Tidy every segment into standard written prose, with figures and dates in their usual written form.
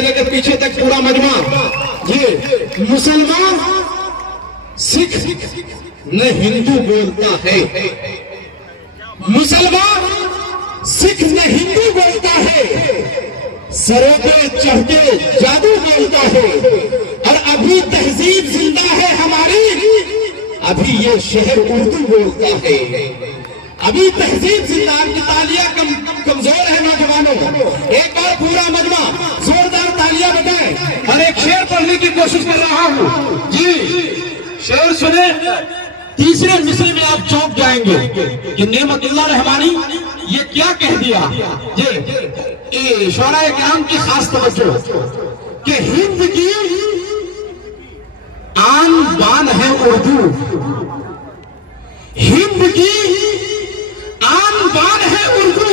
سے لے کر پیچھے تک پورا مجمع یہ مسلمان سکھ نہ ہندو بولتا ہے، مسلمان سکھ نہ ہندو بولتا ہے، سروں پہ چڑھتے جادو بولتا ہے، اور ابھی تہذیب زندہ ہے ہماری، ابھی یہ شہر اردو بولتا ہے، ابھی تہذیب زندہ کی تالیاں کمزور ہے نوجوانوں، ایک بار پورا مجمع زوردار تالیاں بجائیں، اور ایک شعر پڑھنے کی کوشش کر رہا ہوں، جی شعر سنیں، تیسرے مصرے میں آپ چونک جائیں گے کہ نعمت اللہ رحمانی یہ کیا کہہ دیا، جی شعراء کرام کی خاص توجہ کہ ہند کی آن بان ہے اردو، ہند کی آن بان ہے اردو،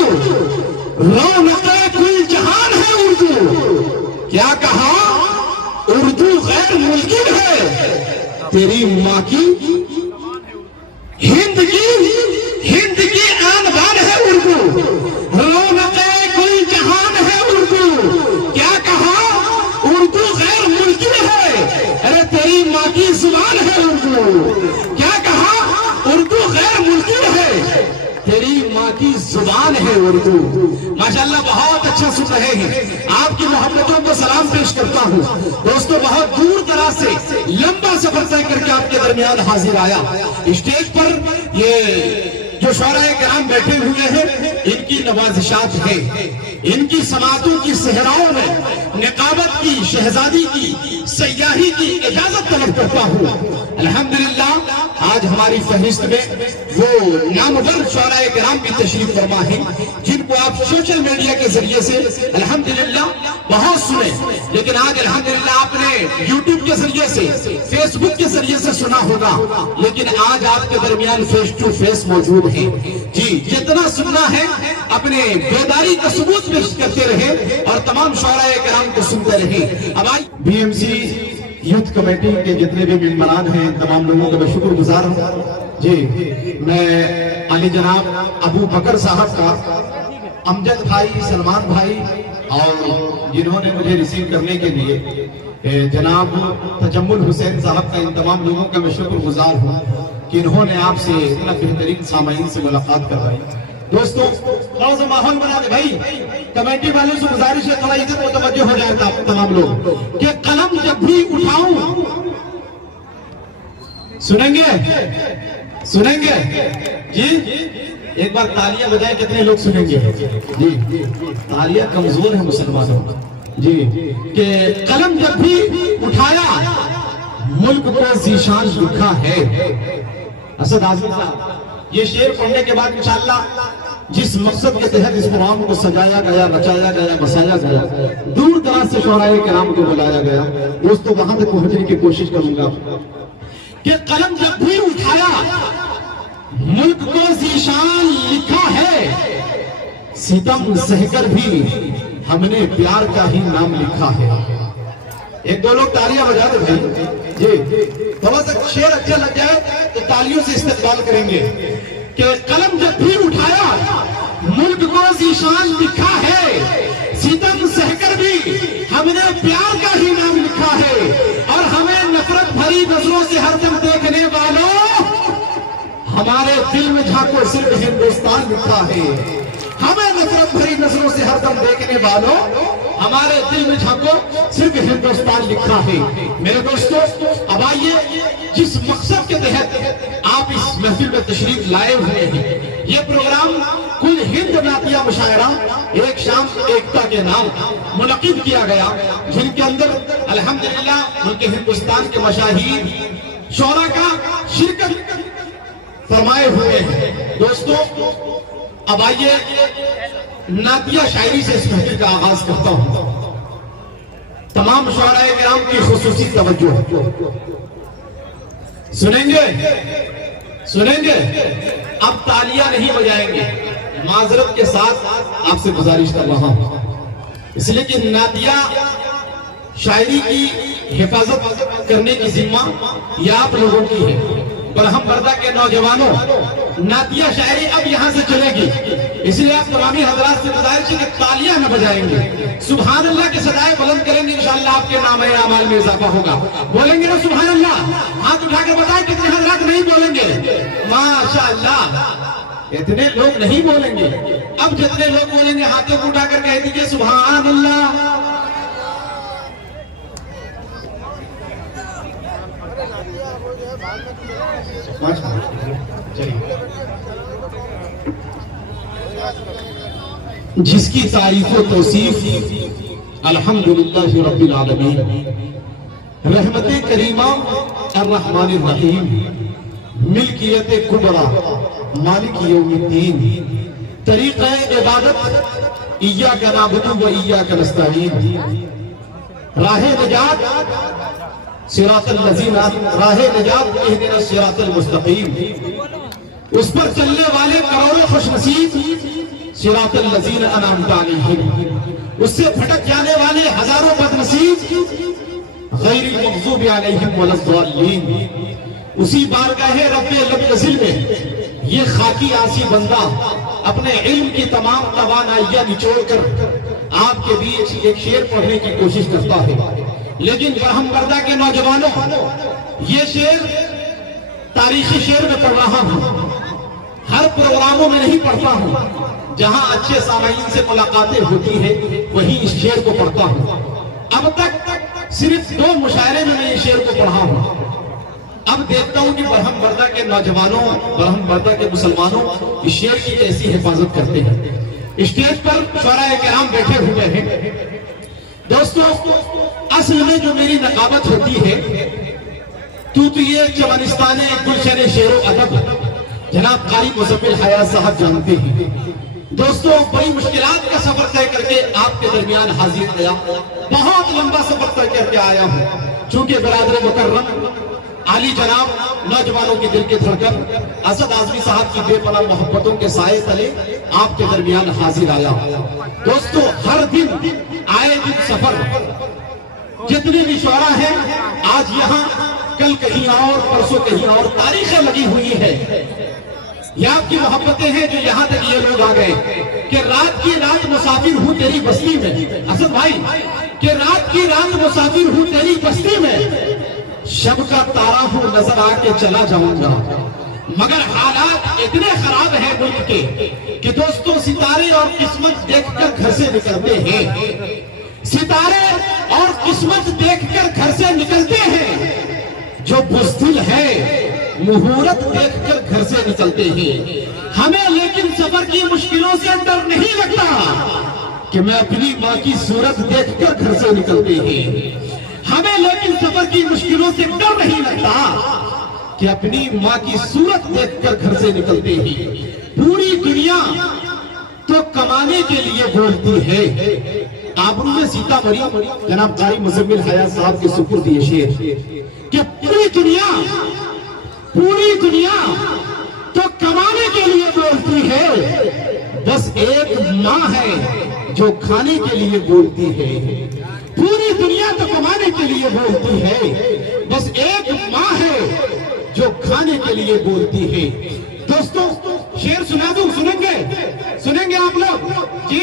رونق کل جہان ہے اردو، کیا کہا اردو غیر ملکی ہے تیری ماں کی، ہند کی آن بان ہے اردو، رونق کل جہان ہے اردو، کیا کہا اردو غیر ملکی ہے، ارے تیری ماں کی زبان ہے اردو، کیا کہا اردو غیر ملکی ہے تیری ماں کی زبان ہے اردو۔ ماشاءاللہ بہت اچھا سن رہے ہیں، آپ کی محبتوں کو سلام پیش کرتا ہوں۔ دوستو بہت دور دراز سے لمبا سفر طے کر کے آپ کے درمیان حاضر آیا، اسٹیج پر یہ جو شعراء کرام بیٹھے ہوئے ہیں ان کی نوازشات ہیں، ان کی سماعتوں کی صحراؤں میں نقابت کی، شہزادی کی، سیاحی کی اجازت طلب کرتا ہوں۔ الحمدللہ آج ہماری فہرست میں وہ نامور شعراء کرام بھی تشریف فرما ہیں جن کو آپ سوشل میڈیا کے ذریعے سے الحمدللہ بہت سنے، لیکن آج الحمدللہ آپ نے یوٹیوب کے ذریعے سے، فیس بک کے ذریعے سے سنا ہوگا، لیکن آج آپ کے درمیان فیس ٹو فیس موجود ہیں۔ جی جتنا سننا ہے اپنے بیداری کا ثبوت پیش کرتے رہے اور تمام شعراء کرام کو سنتے رہے۔ اب I B M C youth committee کے جتنے بھی ممبران ہیں تمام لوگوں کا میں شکر گزار ہوں۔ جی میں علی جناب ابو بکر صاحب کا، امجد بھائی، سلمان بھائی، اور جنہوں نے مجھے ریسیو کرنے کے لیے جناب تجمل حسین صاحب کا، ان تمام لوگوں کا میں شکر گزار ہوں کہ انہوں نے آپ سے اتنا بہترین سامعین سے ملاقات کروائی۔ دوستو تھوڑا سا ماحول بنا دے بھائی، کمیٹی والوں سے گزارش ہے تھوڑا ادھر متوجہ ہو جائے تمام لوگ کہ قلم جب بھی اٹھاؤں، سنیں گے جی ایک بار تالیاں بجائے کتنے لوگ سنیں گے؟ جی تالیاں کمزور ہیں مسلمانوں جی، کہ قلم جب بھی اٹھایا ملک کو ذیشان لکھا ہے۔ اسد اعظم صاحب یہ شعر پڑھنے کے بعد انشاءاللہ جس مقصد کے تحت اس قرآن کو سجایا گیا، رچایا گیا، بسایا گیا، دور دراز سے شعراء کرام کو بلایا گیا، دوستو وہاں تک پہنچنے کی کوشش کروں گا کہ قلم جب بھی اٹھایا ملک کو ذیشان لکھا ہے، ستم سہ کر بھی ہم نے پیار کا ہی نام لکھا ہے۔ ایک دو لوگ تالیاں بجا دے بھائی جی، تھوڑا سا شعر اچھا لگ جائے تو تالیوں سے استقبال کریں گے کہ قلم جب بھی اٹھایا ملک کو ذیشان لکھا ہے، ستم سہ کر بھی ہم نے پیار کا ہی نام لکھا ہے، اور ہمیں نفرت بھری نظروں سے ہر دم دیکھنے والوں ہمارے دل میں جھانکو صرف ہندوستان لکھا ہے، ہمیں نفرت بھری نظروں سے ہر دم دیکھنے والوں ہمارے دل میں جھانکو صرف ہندوستان لکھا ہے۔ میرے دوستو اب آئیے جس مقصد کے تحت آپ اس محفل میں تشریف لائے ہوئے ہیں، یہ پروگرام کل ہند نعتیہ مشاعرہ ایک شام ایکتا کے نام منعقد کیا گیا، جن کے اندر الحمدللہ ملک ہندوستان کے مشاہیر شعراء کا شرکت فرمائے ہوئے ہیں۔ دوستو اب آئیے نعتیہ شاعری سے اس محفل کا آغاز کرتا ہوں۔ تمام شعراء کرام کی خصوصی توجہ، سنیں گے اب تالیاں نہیں بجائیں گے، معذرت کے ساتھ آپ سے گزارش کر رہا ہوں، اس لیے کہ نعتیہ شاعری کی حفاظت کرنے کی ذمہ یہ آپ لوگوں کی ہے۔ برہم بردہ کے نوجوانوں، نعتیہ شاعری اب یہاں سے چلے گی، اس لیے آپ تمامی حضرات سے گزارش ہے کہ تالیاں نہ بجائیں گے، سبحان اللہ کے صدائے بلند کریں انشاءاللہ آپ کے نام اعمال میں اضافہ ہوگا. بولیں گے نا سبحان اللہ؟ ہاتھ اٹھا کر بتائیں کتنے حضرات نہیں بولیں گے؟ ماشاءاللہ اتنے لوگ نہیں بولیں گے. اب جتنے لوگ بولیں گے ہاتھوں کو اٹھا کر کہہ دیجئے سبحان اللہ. جس کی تعریف و توصیف الحمدللہ رب العالمین، رحمت کریمہ الرحمن الرحیم، ملکیت کبریٰ مالک یوم الدین، طریقہ عبادت ایاک نعبد و ایاک نستعین، راہ نجات صراط الذین، راہ نجات اہدنا الصراط المستقیم، اس پر چلنے والے کروڑوں خوش نصیب صراط الذین انعمت علیہم، اس سے پھٹک جانے والے ہزاروں بد نصیب غیر المغضوب علیہم ولا الضالین. اسی بارگاہ رب لب میں یہ خاکی آسی بندہ اپنے علم کی تمام توانائیاں نچوڑ کر آپ کے بیچ ایک شعر پڑھنے کی کوشش کرتا ہے. لیکن برہم بردہ کے نوجوانوں، یہ شعر تاریخی شعر میں پڑھ رہا ہوں، ہر پروگراموں میں نہیں پڑھتا ہوں. جہاں اچھے سامعین سے ملاقاتیں ہوتی ہیں وہیں اس شعر کو پڑھتا ہوں. اب تک صرف 2 مشاعرے میں یہ شعر کو پڑھا ہوں. اب دیکھتا ہوں کہ برہم بردہ کے نوجوانوں، برہم بردہ کے مسلمانوں اس شعر کی کیسی حفاظت کرتے ہیں. اسٹیج پر شعراء کرام بیٹھے ہوئے ہیں. دوستو اصل میں جو میری نقابت ہوتی ہے تو یہ چمنستان گلشن شعر و ادب جناب قاری مزمل حیات صاحب جانتے ہیں. دوستو بڑی مشکلات کا سفر طے کر کے آپ کے درمیان حاضر آیا، بہت لمبا سفر طے کر کے آیا ہوں. چونکہ برادر مکرم عالی جناب نوجوانوں کے دل کے دھڑکن اسد اعظمی صاحب کی بے پناہ محبتوں کے سائے تلے آپ کے درمیان حاضر آیا. دوستو ہر دن آئے دن سفر، جتنے بھی شعراء ہیں آج یہاں، کل کہیں اور، پرسوں کہیں اور، تاریخیں لگی ہوئی ہے. یہ آپ کی محبتیں ہیں جو یہاں تک یہ لوگ آ گئے کہ رات کی رات مسافر ہوں تیری بستی میں. اسد بھائی کہ رات کی رات مسافر ہوں تیری بستی میں، شب کا تارا ہوں نظر آ کے چلا جاؤں گا. مگر حالات اتنے خراب ہیں ملک کے کہ دوستوں ستارے اور قسمت دیکھ کر گھر سے نکلتے ہیں. ستارے اور قسمت دیکھ کر گھر سے نکلتے ہیں. جو بزدل ہے مہورت دیکھ کر گھر سے نکلتے ہیں. ہمیں لیکن سفر کی مشکلوں سے ڈر نہیں لگتا کہ میں اپنی ماں کی صورت دیکھ کر گھر سے نکلتے ہیں. ہمیں لیکن سفر کی مشکلوں سے ڈر نہیں لگتا کہ اپنی ماں کی صورت دیکھ کر گھر سے نکلتے ہیں. پوری دنیا تو کمانے کے لیے بولتی ہے. آبرو میں سیتا مری جناب قاری مزمل حیات صاحب کے سپرد یہ شعر کہ پوری دنیا تو کمانے کے لیے بولتی ہے، بس ایک ماں ہے جو کھانے کے لیے بولتی ہے. پوری دنیا تو کمانے کے لیے بولتی ہے، بس ایک ماں ہے جو کھانے کے لیے بولتی ہے. دوستو شعر سنا دوں، سنیں گے آپ لوگ؟ جی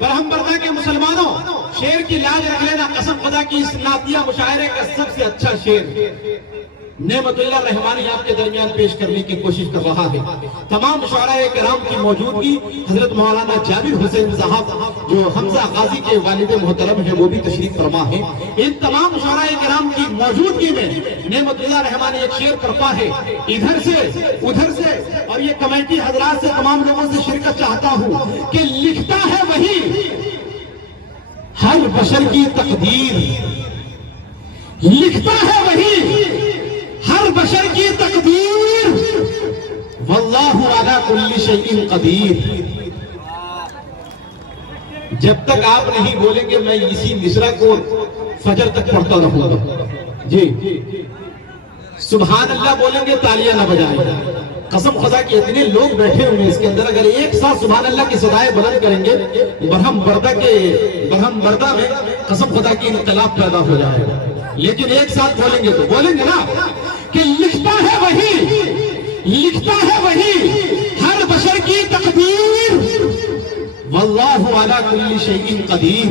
برہم بردہ کے مسلمانوں شعر کی لاج رکھ لینا. قسم خدا کی اس نعتیہ مشاعرے کا سب سے اچھا شعر نعمت اللہ رحمانی آپ کے درمیان پیش کرنے کی کوشش کر رہا ہے. تمام شعراء کرام کی موجودگی، حضرت مولانا جابر حسین صاحب جو حمزہ غازی کے والد محترم ہیں وہ بھی تشریف فرما ہے. ان تمام شعراء کرام کی موجودگی میں نعمت اللہ رحمانی ایک شعر کرتا ہے ادھر سے ادھر سے، اور یہ کمیٹی حضرات سے تمام لوگوں سے شرکت چاہتا ہوں کہ لکھتا ہے وہی ہر بشر کی تقدیر، لکھتا ہے وہی ہر بشر کی تقدیر، واللہ علی کل شیء قدیر. جب تک آپ نہیں بولیں گے میں اسی مصرع کو فجر تک پڑھتا رہوں گا. جی سبحان اللہ بولیں گے تالیاں نہ بجائیں. قسم خدا کہ اتنے لوگ بیٹھے ہوئے اس کے اندر، اگر ایک ساتھ سبحان اللہ کی صدائیں بلند کریں گے برہم بردہ میں قسم خدا کی انقلاب پیدا ہو جائے گا. لیکن ایک ساتھ بولیں گے تو بولیں گے نا کہ لکھتا ہے وہی ہر بشر کی تقدیر، واللہ علی کل شیء قدیر.